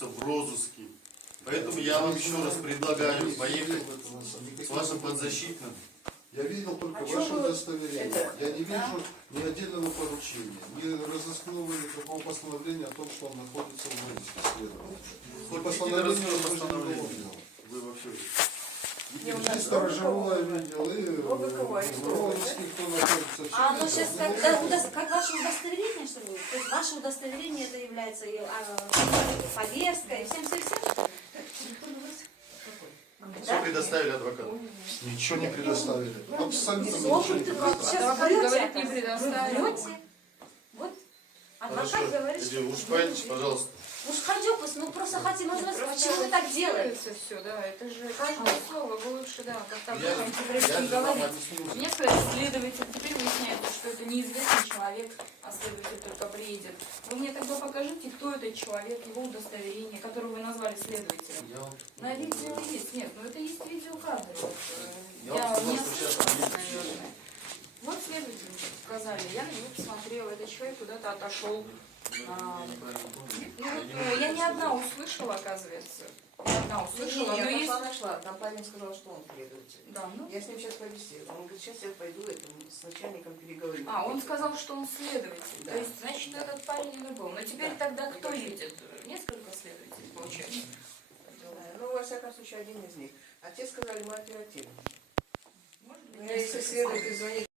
находится в розыске. Поэтому я вам еще раз предлагаю поехать с вашим подзащитным. Я видел только ваше удостоверение. Я не вижу ни отдельного поручения, ни разыскного, никакого постановления о том, что он находится в розыске следователя. Постановление Вы вообще... И сторожевое видел, и в розыске кто находится. А оно сейчас как ваше удостоверение, что ли? То есть ваше удостоверение это является и повесткой, и всем. Все предоставили адвокату? Ничего не предоставили. Абсолютно Сколько ничего не ты предоставили. сейчас Говорит, не врете? предоставили. Врете? Вот адвокат Хорошо, говорит, что уж пойдите, пожалуйста. уж ходёпус, ну просто хотим узнать, почему вы так делаете. Все, да, это же каждое слово вы лучше, да, как-то обдумайте, Я прежде чем же вам говорить. объяснил. Мне сказали следователь, теперь выясняется, что это неизвестный человек, а следователь только приедет. Вы мне тогда покажите, кто этот человек, его удостоверение, которое вы назвали следователем. Я вам- На видео есть, нет, ну это есть видеокадры. Вот, Я я вам не сказал, что сейчас ослышалась, приедет. наверное. Вот следователь сказали, я на него посмотрела, этот человек куда-то отошел. Я не одна услышала, оказывается. Не одна услышала, но я есть... нашла. Там парень сказал, что он следователь. Да, ну... Я с ним сейчас побеседую. Он говорит, сейчас я пойду с начальником переговорю. А, он сказал, что он следователь. Да. То есть, значит, этот парень не был. Но теперь Да. тогда кто едет? Несколько следователей, получается. Ну, во всяком случае, один из них. А те сказали, мы оперативно. Может быть, Ну, если несколько следователь звонит